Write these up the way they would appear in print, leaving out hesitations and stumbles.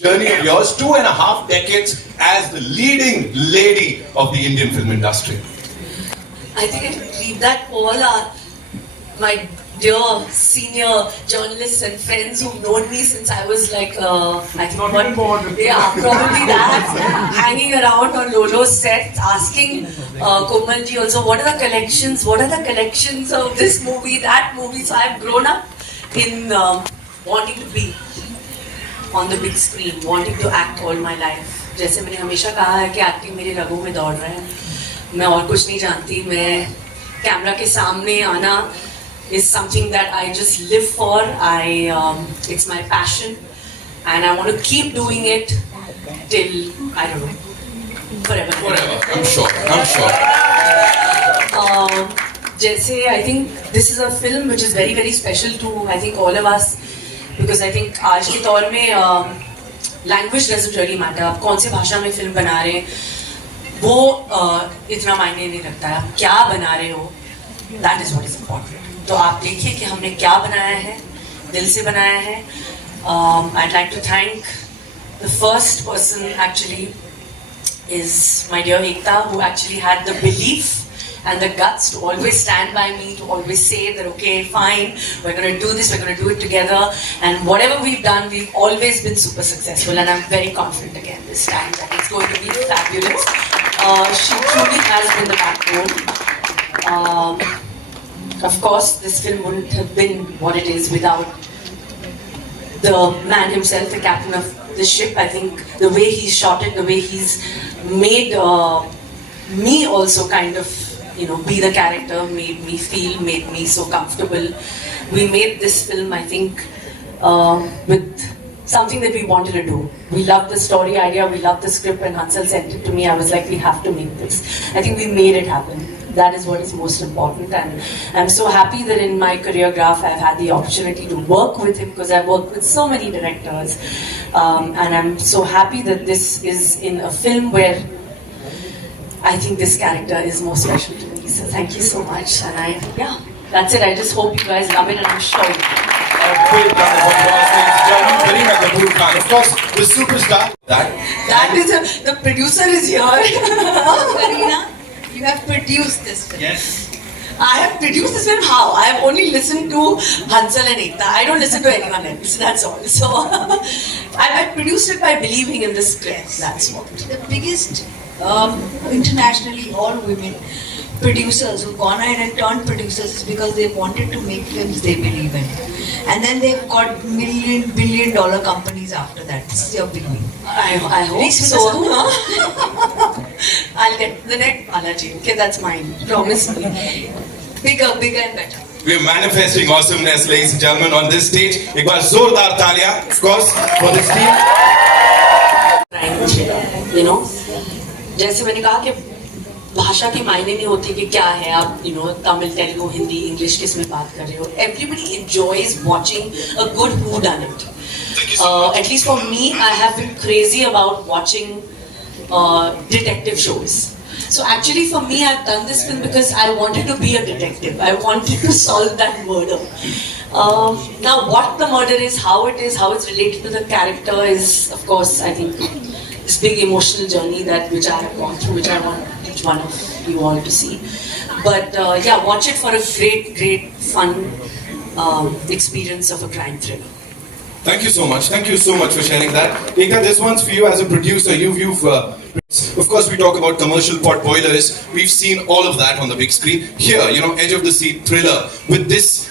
Journey of yours, 2.5 decades as the leading lady of the Indian film industry. I think I should leave that all are my dear senior journalists and friends who've known me since I was like, I think yeah, probably that. Hanging around on Lolo's set, asking Komalji also, what are the collections? What are the collections of this movie, that movie? So I've grown up in wanting to be on the big screen, wanting to act all my life. जैसे मैंने हमेशा कहा है कि acting मेरे रगों में दौड़ रहा है, मैं और कुछ नहीं जानती, मैं कैमरा के सामने आना is something that I just live for. It's my passion, and I want to keep doing it till I don't know, forever. Forever, I'm sure. जैसे I think this is a film which is very very special to I think all of us. Because I think आज के दौर में language doesn't really matter. आप कौन से भाषा में फिल्म बना रहे हैं वो इतना मायने नहीं रखता है. आप क्या बना रहे हो, that is what is important. तो आप देखिए कि हमने क्या बनाया है, दिल से बनाया है. I'd like to thank the first person actually is my dear Ekta, who actually had the belief and the guts to always stand by me, to always say that okay, fine, we're going to do this, we're going to do it together, and whatever we've done, we've always been super successful, and I'm very confident again this time that it's going to be fabulous. She truly has been the backbone. Of course, this film wouldn't have been what it is without the man himself, the captain of the ship. I think the way he's shot it, the way he's made me also kind of be the character, made me feel, made me so comfortable. We made this film, I think, with something that we wanted to do. We loved the story idea, we loved the script. When Hansal sent it to me, I was like, we have to make this. I think we made it happen. That is what is most important, and I'm so happy that in my career graph I've had the opportunity to work with him, because I've worked with so many directors, and I'm so happy that this is in a film where I think this character is more special to me. So thank you so much, and that's it. I just hope you guys love it, and I'm sure you will. Big round of applause, ladies and gentlemen. Kareena Kapoor Khan, of course, the superstar. That is the producer is here. Kareena, you have produced this film. Yes. I have produced this film. How? I have only listened to Hansal and Ekta. I don't listen to anyone else. That's all. So I produced it by believing in the script. Yes. That's what. The biggest internationally all women producers who've gone ahead and turned producers is because they wanted to make films they believe in. And then they've got billion dollar companies after that. This is your beginning. I hope Reese so. Witherspoon. I'll get the next Balaji. Okay, that's mine. Promise me. Bigger and better. We're manifesting awesomeness, ladies and gentlemen, on this stage. एक बार जोरदार तालियां, of course, for this team. जैसे मैंने कहा कि भाषा के मायने नहीं होते कि क्या है आप तमिल, तेलुगु, हिंदी, इंग्लिश किस में बात कर रहे हो. Everybody enjoys watching a good whodunit. At least for me, I have been crazy about watching detective shows. So actually for me, I've done this film because I wanted to be a detective. I wanted to solve that murder. Now what the murder is, how it's related to the character is, of course, I think this big emotional journey which I have gone through, which I want each one of you all to see. But watch it for a great fun experience of a crime thriller. Thank you so much. Thank you so much for sharing that. Ekta, this one's for you as a producer. You've of course, we talk about commercial pot boilers. We've seen all of that on the big screen. Here, edge of the seat thriller with this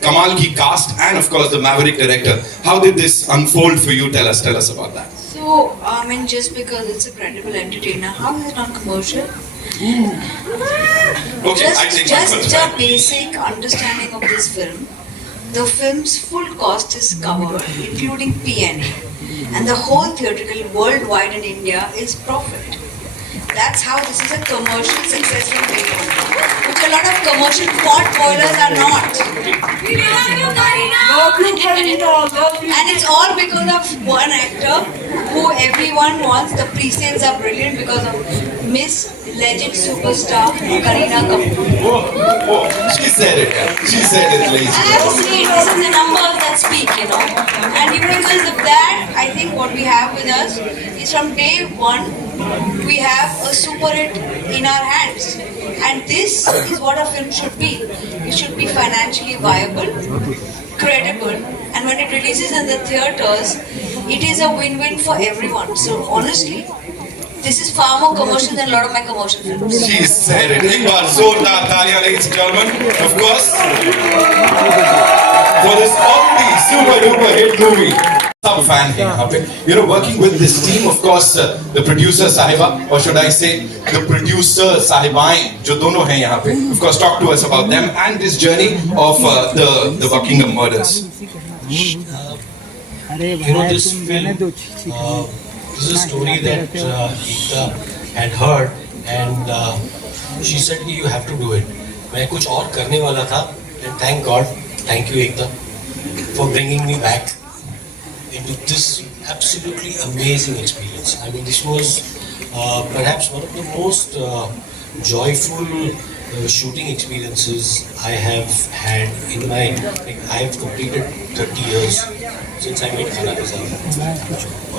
Kamal ki cast and of course the Maverick director. How did this unfold for you? Tell us about that. So, just because it's a credible entertainer, how is it not commercial? Okay, I take Just a basic understanding of this film. The film's full cost is covered, including P&A, and the whole theatrical worldwide in India is profit. That's how this is a commercial successful film, which a lot of commercial pot boilers are not. And it's all because of one actor who everyone wants. The pre-sales are brilliant because of Miss Legend Superstar Kareena Kapoor. She said it. She said it, ladies I and have to gentlemen. say, this is the numbers that speak, you know. And because of that, I think what we have with us is from day one, we have a super hit in our hands. And this is what a film should be. It should be financially viable, credible, and when it releases in the theaters, it is a win-win for everyone. So honestly, this is far more commercial than a lot of my commercial films. She said it. एक बार जोरदार तालियां, ladies and gentlemen. Of course, for this already super duper hit movie. Some fan है यहाँ पे. You know, working with this team, of course, the producer साहिबा, or should I say, the producer साहिबाएं, जो दोनों हैं यहाँ पे. Of course, talk to us about them and this journey of the Buckingham murders. You know, this film, this is a story that Ekta had heard and she said कि you have to do it. मैं कुछ और करने वाला था and thank God, thank you Ekta for bringing me back into this absolutely amazing experience. I mean, this was perhaps one of the most joyful shooting experiences I have had in my, like, I have completed 30 years since I made Khana Kaza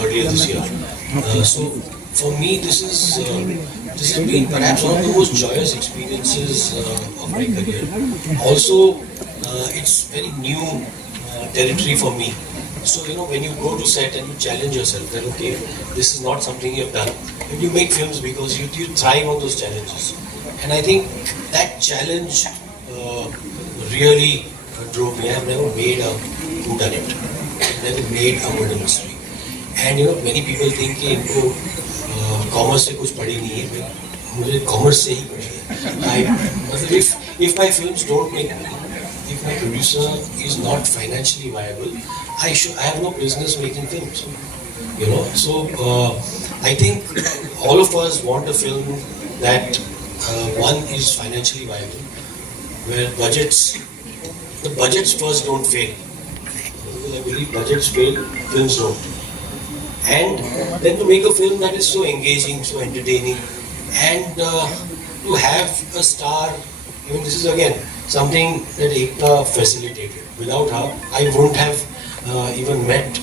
earlier this year. So for me, this has been perhaps one of the most joyous experiences of my career. Also, it's very new territory for me. So, you know, when you go to set and you challenge yourself that, okay, this is not something you have done. And you make films because you thrive on those challenges. And I think that challenge really drove me. I have never made a whodunit. I've never made a murder mystery. And, you know, many people think कि इनको commerce से कुछ पढ़ी नहीं है. मुझे commerce से ही पढ़ी है. If my films don't make money, if my producer is not financially viable, I have no business making films. You know, so I think all of us want a film that one is financially viable, where the budgets first don't fail. Because I believe budgets fail, films don't. And then to make a film that is so engaging, so entertaining, and to have a star. I mean, this is again something that Ekta facilitated. Without her, I wouldn't have even met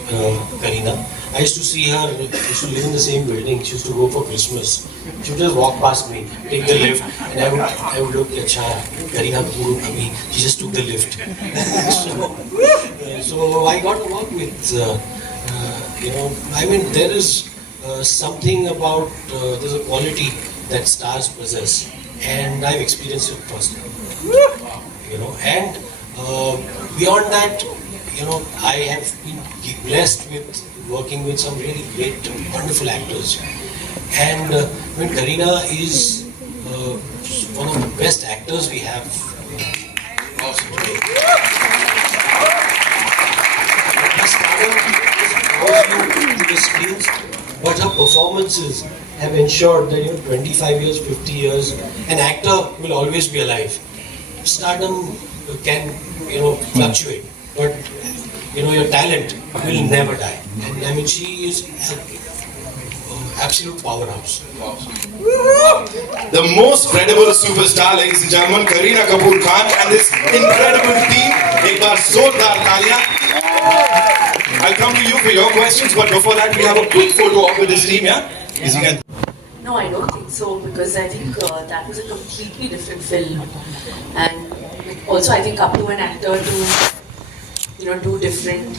Kareena. I used to see her, we used to live in the same building, she used to go for Christmas. She would just walk past me, take the lift, and I would look, Acha, Kareena Kapoor, I mean, she just took the lift. So I got to work with, you know, I mean, there is something about, there's a quality that stars possess, and I've experienced it firsthand. You know, and beyond that, you know, I have been blessed with working with some really great, wonderful actors. And when Kareena is one of the best actors we have today. Her stardom draws you to the screens, but her performances have ensured that, you know, 25 years, 50 years, an actor will always be alive. Stardom can, you know, fluctuate, but, you know, your talent will never die. And I mean, she is an absolute powerhouse. The most credible superstar, ladies and gentlemen, Kareena Kapoor Khan and this incredible team. एक बार जोरदार तालियां. I'll come to you for your questions, but before that, we have a quick photo op with this team, yeah? Is you can. No, I don't think so, because I think that was a completely different film. And also, I think up to an actor to, you know, do different.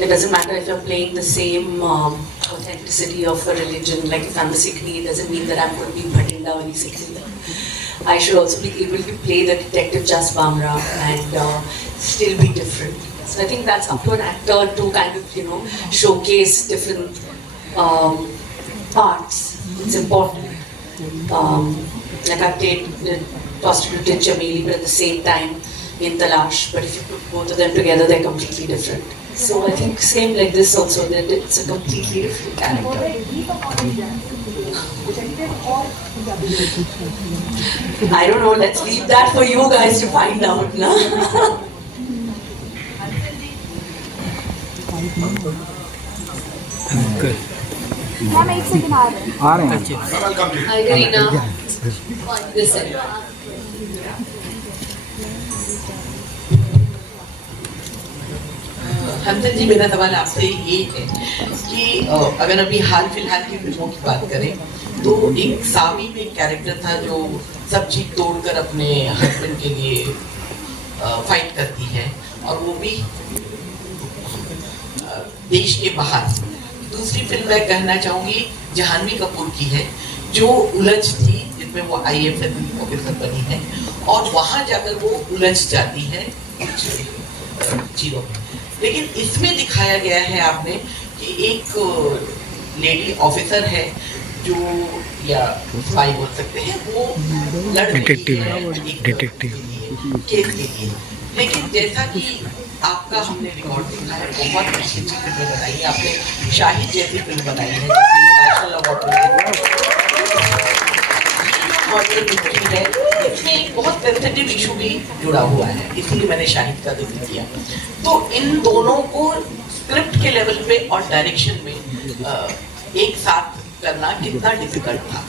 It doesn't matter if you're playing the same authenticity of a religion. Like if I'm a Sikhi, it doesn't mean that I'm going to be Bhatinda or Sikhi. I should also be able to play the detective Jas Bamra and still be different. So I think that's up to an actor to kind of, you know, showcase different parts. It's important. Like I played prostituted Jamili, but at the same time in Talash. But if you put both of them together, they're completely different. So I think same like this also, that it's a completely different character. I don't know, let's leave that for you guys to find out. Na? Good. Ma'am एक second आ रहे हैं। आ रहे हैं। I'll come to you. Hi, Garina. This side. हमदन जी, मेरा सवाल आपसे ये है कि अगर अभी हाल फिलहाल की फिल्मों की बात करें तो एक सावी में एक कैरेक्टर था जो सब चीज तोड़कर अपने हस्बैंड के लिए फाइट करती है, और वो भी देश के बाहर। दूसरी फिल्म मैं कहना चाहूंगी जाह्नवी कपूर की है, जो उलझ थी, जिसमें वो IAS ऑफिसर बनी है और वहां जाकर वो उलझ जाती है चीजों में। लेकिन इसमें दिखाया गया है आपने कि एक लेडी ऑफिसर है जो, या स्पाई बोल सकते हैं, वो लड़ रही है डिटेक्टिव केस के लिए। लेकिन जैसा कि आपका हमने रिकॉर्ड देखा है, बहुत अच्छी अच्छी फिल्में बनाई है आपने। शाहिद जैसी फिल्म बनाई है जिसके नेशनल अवार्ड है, इसमें एक बहुत सेंसिटिव इशू भी जुड़ा हुआ है, इसलिए मैंने शाहिद का जिक्र किया। तो इन दोनों को स्क्रिप्ट के लेवल पे और डायरेक्शन में एक साथ करना कितना डिफिकल्ट था?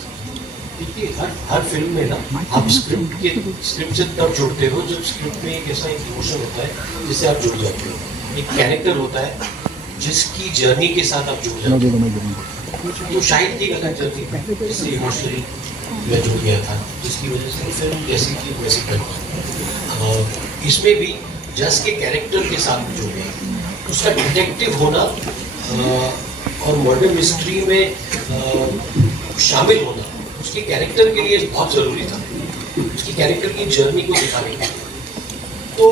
देखिए, हर फिल्म में ना आप स्क्रिप्ट से तब जुड़ते हो जब स्क्रिप्ट में एक ऐसा एक इमोशन होता है जिससे आप जुड़ जाते हो। एक कैरेक्टर होता है जिसकी जर्नी के साथ आप जुड़ जाते हो। तो शायद थी अलग जर्नी जिससे इमोशनली मैं जुड़ गया था, जिसकी वजह से फिल्म जैसी थी वैसी बनी। इसमें भी जस के कैरेक्टर के साथ जुड़ गया। उसका डिटेक्टिव होना और मर्डर मिस्ट्री में शामिल होना उसके कैरेक्टर के लिए बहुत ज़रूरी था, उसकी कैरेक्टर की जर्नी को दिखाने के लिए। तो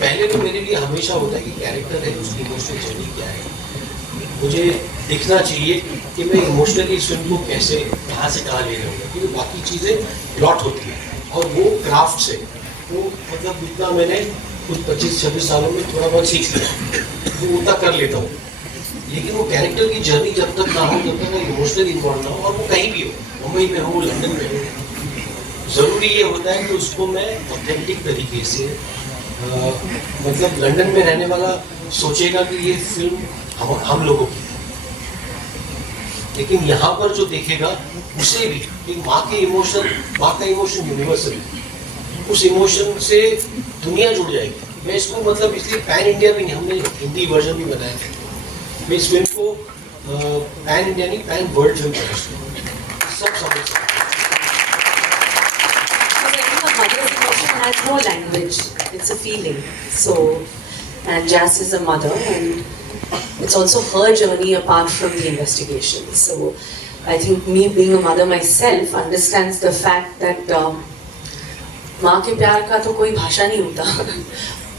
पहले तो मेरे लिए हमेशा होता है कि कैरेक्टर है, उसकी इमोशनल जर्नी क्या है। मुझे दिखना चाहिए कि मैं इमोशनली इस फिल्म को कैसे कहाँ से कहाँ ले जाऊँगा, क्योंकि बाकी चीज़ें प्लॉट होती हैं और वो क्राफ्ट से, वो मतलब इतना मैंने कुछ 25-26 सालों में थोड़ा बहुत सीख लिया, वो उतना कर लेता हूँ। लेकिन वो कैरेक्टर की जर्नी जब तक ना हो, जब तक मैं इमोशनल इन्वॉल्व ना हो, और वो कहीं भी हो, मुंबई में हो, लंदन में हो, ज़रूरी ये होता है कि उसको मैं ऑथेंटिक तरीके से मतलब लंदन में रहने वाला सोचेगा कि ये फिल्म हम लोगों की है, लेकिन यहाँ पर जो देखेगा उसे भी एक माँ का इमोशन यूनिवर्सल है, उस इमोशन से दुनिया जुड़ जाएगी। मैं इसको मतलब इसलिए पैन इंडिया भी नहीं, हमने हिंदी वर्जन भी बनाया था, मैं इस फिल्म को पैन इंडिया नहीं पैन वर्ल्ड फिल्म समझता सब समझ सकते। Mother's emotion has no language. It's a feeling. So, and Jazz is a mother, and it's also her journey apart from the investigation. So, I think me being a mother myself understands the fact that माँ के प्यार का तो कोई भाषा नहीं होता।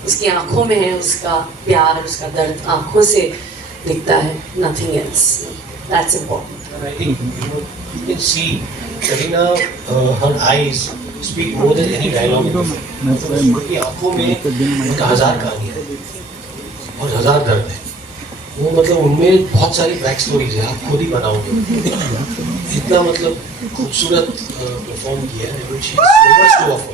उसकी आंखों में है उसका प्यार, उसका दर्द आंखों से दिखता है, nothing else. That's important. I think you can see Kareena, her eyes speak more than any dialogue in the film. उनकी आंखों में एक हजार कहानियाँ हैं और हजार दर्द है। वो मतलब उनमें बहुत सारी बैक स्टोरीज है, आप खुद ही बनाओगे। इतना मतलब खूबसूरत परफॉर्म किया है, which is so much to offer.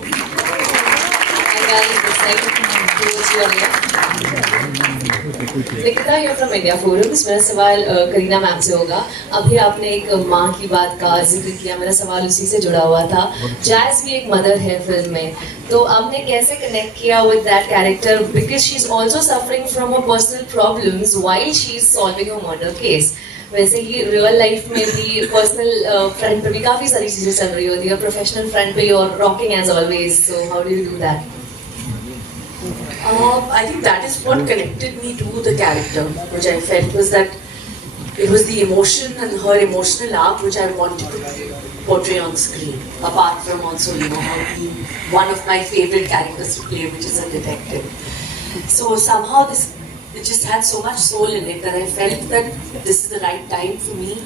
Nikita, you're from India Forums. मेरा सवाल करीना मैम से होगा। अभी आपने एक माँ की बात का जिक्र किया, मेरा सवाल उसी से जुड़ा हुआ था। जैज़ भी एक मदर है फिल्म में, तो आपने कैसे कनेक्ट किया with that character, because she's also suffering from her personal problems while she's solving a murder case. वैसे ही रियल लाइफ में भी पर्सनल फ्रंट पे भी काफ़ी सारी चीज़ें चल रही होती है, प्रोफेशनल फ्रंट पे और rocking as always, so how do you do that? I think that is what connected me to the character, which I felt was that it was the emotion and her emotional arc which I wanted to portray on screen, apart from also, you know, her being one of my favorite characters to play, which is a detective. So somehow it just had so much soul in it that I felt that this is the right time for me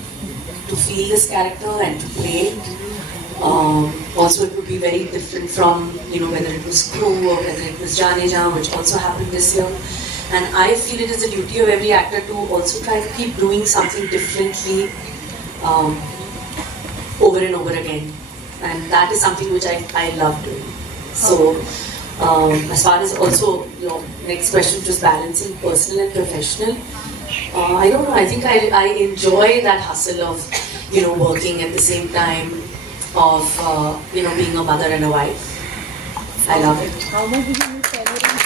to feel this character and to play it. Also, it would be very different from, you know, whether it was Crew or whether it was Jaane Jaan, which also happened this year. And I feel it is the duty of every actor to also try to keep doing something differently over and over again. And that is something which I love doing. So, as far as also, you know, next question, just balancing personal and professional. I don't know. I think I enjoy that hustle of, working at the same time of, being a mother and a wife. I love it. How much did you miss traveling there?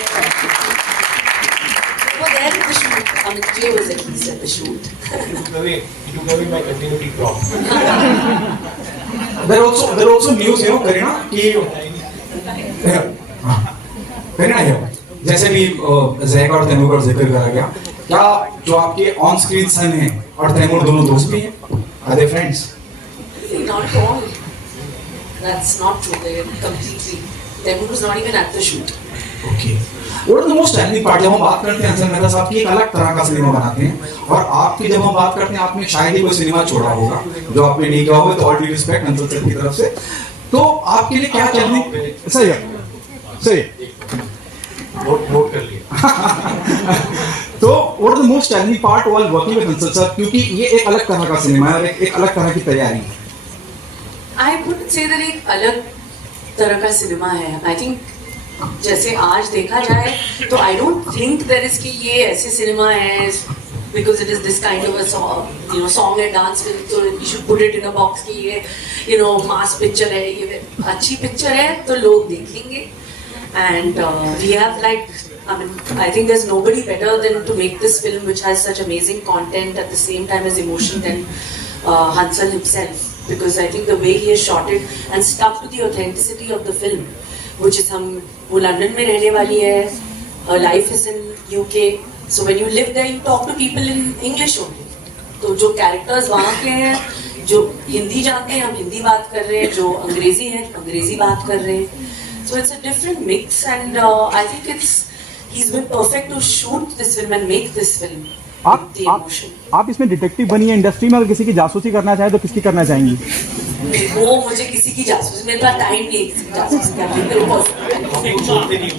Well, there at the shoot. I mean, Jay was at least at the shoot. You took away my continuity prop. There also news, Kareena कि करीना है जैसे भी Jack और तैमूर का जिक्र करा गया, क्या जो आपके ऑन स्क्रीन सन हैं और तैमूर दोनों दोस्त भी हैं? Are they friends? Not at all. That's not true. They're completely. Taimun was not even at the shoot. Okay. What is the most challenging part? जब हम बात करते हैं अंसल मेहता साहब की एक अलग तरह का सिनेमा बनाते हैं, और आपकी जब हम बात करते हैं आपने शायद ही कोई सिनेमा छोड़ा होगा जो आपने नहीं किया होगा, तो all due respect Ansal sir की तरफ से, तो आपके लिए क्या चैलेंजिंग? सही है, सही नोट कर लिया। तो what is the most challenging part while working with Ansal sir, क्योंकि ये एक अलग तरह का सिनेमा है और एक अलग तरह की तैयारी है। I wouldn't say that एक अलग तरह का सिनेमा है. I think जैसे आज देखा जाए तो I don't think there is कि ये ऐसे सिनेमा है because it is this kind of a song and dance film, so you should put it in a box कि ये mass picture है, ये अच्छी picture है तो लोग देखेंगे. And we have I think there's nobody better than to make this film which has such amazing content at the same time as emotion than Hansal himself. Because I think the way he has shot it and stuck to the authenticity of the film, which is वो London में रहने वाली है, her life is in UK, so when you live there you talk to people in English only. तो जो characters वहाँ के हैं, जो हिंदी जानते हैं हम हिंदी बात कर रहे हैं, जो अंग्रेजी हैं अंग्रेजी बात कर रहे हैं. So it's a different mix, and I think he's been perfect to shoot this film and make this film. आप इसमें डिटेक्टिव बनी है इंडस्ट्री में, अगर किसी की जासूसी करना चाहे तो किसकी करना चाहेंगी? वो मुझे किसी की जासूसी, मेरे पास टाइम नहीं है किसी की जासूसी करने के लिए.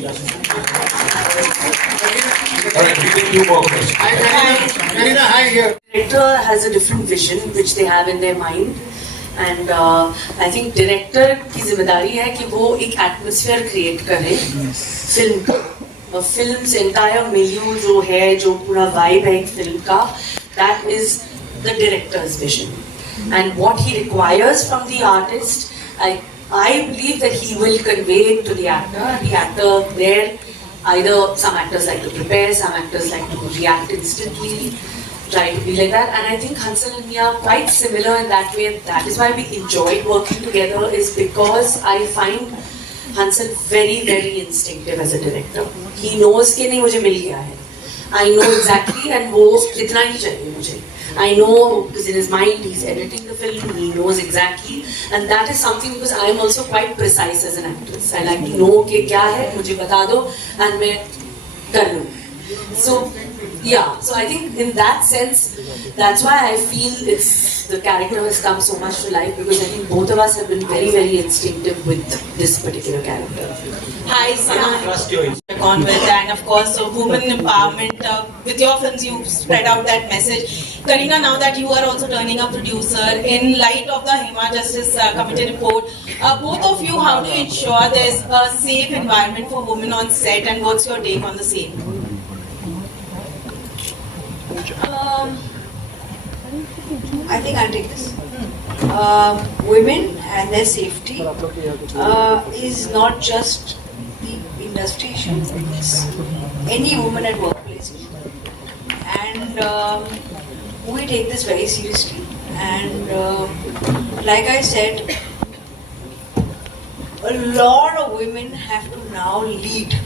Alright, we take 2 more questions. Hi, Karina, hi here. Director has a different vision which they have in their mind, and I think director की जिम्मेदारी है कि वो एक atmosphere create करे फिल्म का. फिल्म्स एंटायर मिलियू जो है, जो पूरा वाइब है एक फिल्म का, that is the directors vision and what he requires from the artist. I believe that he will convey it to the actor. The actor there, either some actors like to prepare, some actors like to react instantly, try to be like that, and I think Hansal and me are quite similar in that way, and that is why we enjoyed working together, is because I find Hansal very, very instinctive as a director. He knows कि नहीं मुझे मिल गया है. I know exactly, and वो इतना ही चाहिए मुझे. I know because in his mind he's editing the film. He knows exactly, and that is something because I am also quite precise as an actress. I like to know कि क्या है मुझे बता दो and मैं कर लूँ. So yeah, so I think in that sense, that's why I feel the character has come so much to life, because I think both of us have been very, very instinctive with this particular character. Hi, Sana. Trust your On with, and of course, women empowerment. With your films, you spread out that message. Karina, now that you are also turning a producer, in light of the Hema Justice Committee report, both of you, how do you ensure there's a safe environment for women on set, and what's your take on the same? I think I'll take this. Women and their safety is not just the industry issue, it's any woman at workplace issue. And we take this very seriously. And like I said, a lot of women have to now lead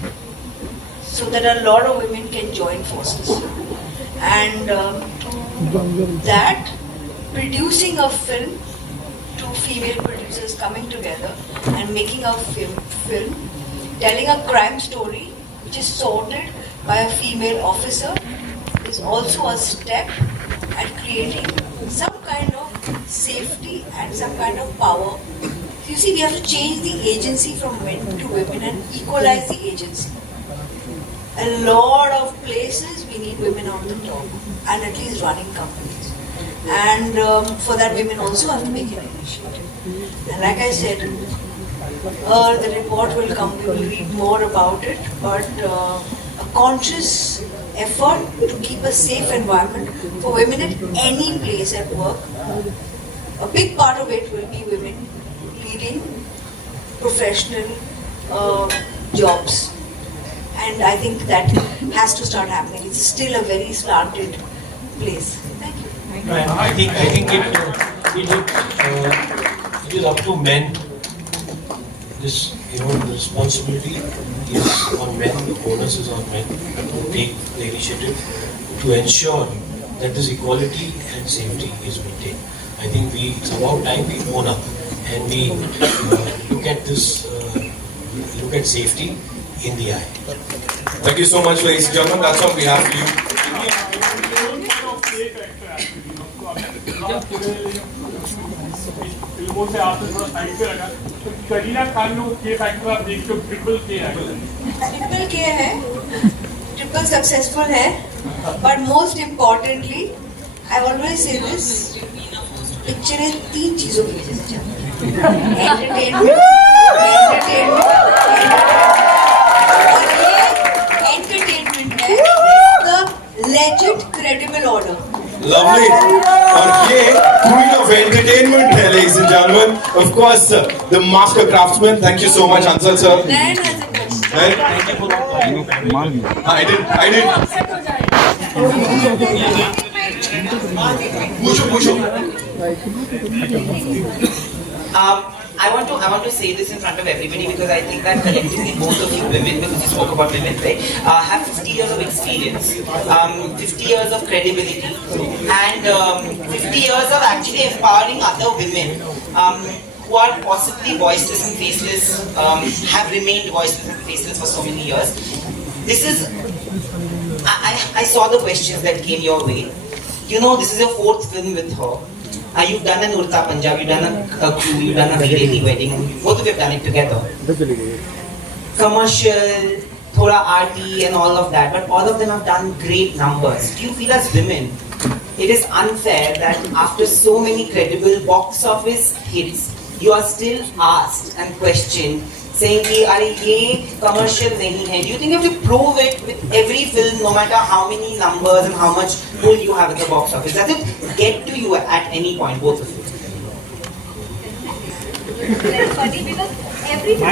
so that a lot of women can join forces. And that producing a film, two female producers coming together and making a film telling a crime story which is sorted by a female officer is also a step at creating some kind of safety and some kind of power. You see, we have to change the agency from men to women and equalize the agency. A lot of places we need women on the top and at least running companies. And for that, women also have to make an initiative. And like I said, the report will come, we will read more about it. But a conscious effort to keep a safe environment for women at any place at work. A big part of it will be women leading professional jobs. And I think that has to start happening. It's still a very slanted place. Thank you. I think it is up to men. This, the responsibility is on men. The onus is on men to take the initiative to ensure that this equality and safety is maintained. I think it's about time we own up and we look at this, look at safety in the eye. Thank you so much, ladies and gentlemen. That's all we have for you. फिल्मों से आपने थोड़ा side पे रखा तो करीना खान में वो के फैक्टर आप देखते हो ट्रिपल के है ट्रिपल सक्सेसफुल है but most importantly I always say this पिक्चरें 3 चीजों की वजह से चलती हैं एंटरटेनमेंट है the legit credible order Lovely. और ये queen of entertainment है, ladies and gentlemen. Of course, the master craftsman. Thank you so much, Ansal sir. I did. पूछो. I want to say this in front of everybody because I think that collectively both of you women, because you spoke about women, right, have 50 years of experience, 50 years of credibility, and 50 years of actually empowering other women who are possibly voiceless and faceless, have remained voiceless and faceless for so many years. This is, I saw the questions that came your way. This is your 4th film with her. You've done an Urta Punjab, you've done a crew, you've done a Vireli wedding, both of you have done it together. Commercial, thoda arty and all of that, but all of them have done great numbers. Do you feel as women, it is unfair that after so many credible box office hits, you are still asked and questioned, saying ki are ye commercial nahi hai? Do you think you have to prove it with every film, no matter how many numbers and how much pull you have at the box office? Does it get to you at any point, both of you? It's funny because every film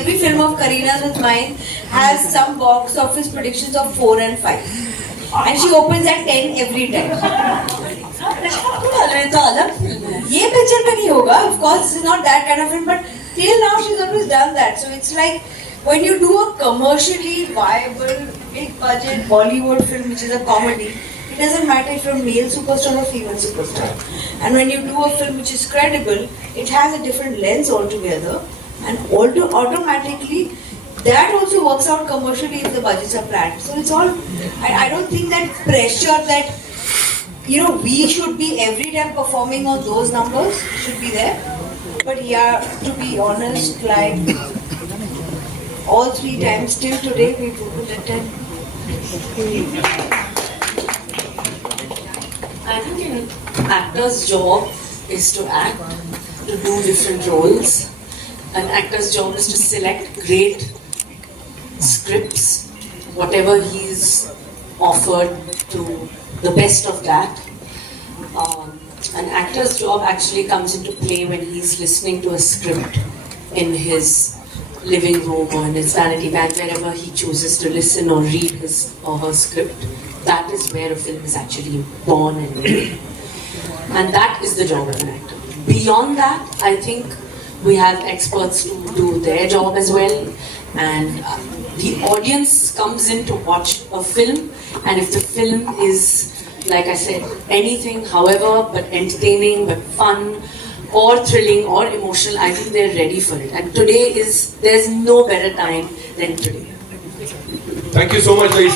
every film of Kareena with mine has some box office predictions of 4 and 5, and she opens at 10 every time. ये picture में नहीं होगा. Of course, this is not that kind of film, but till now she's always done that. So it's like when you do a commercially viable, big budget Bollywood film which is a comedy, it doesn't matter if you're a male superstar or female superstar. And when you do a film which is credible, it has a different lens altogether, and automatically that also works out commercially if the budgets are planned. So it's all, I don't think that pressure that we should be every time performing on those numbers should be there. But yeah, to be honest, like all 3 times till today we've opened at 10. I think an actor's job is to act, to do different roles. An actor's job is to select great scripts, whatever he's offered, to the best of that. An actor's job actually comes into play when he's listening to a script in his living room or in his vanity bag, wherever he chooses to listen or read his or her script. That is where a film is actually born and made. And that is the job of an actor. Beyond that, I think we have experts to do their job as well. And the audience comes in to watch a film, and if the film is, like I said, anything, however, but entertaining, but fun, or thrilling, or emotional, I think they're ready for it. And there's no better time than today. Thank you so much, ladies.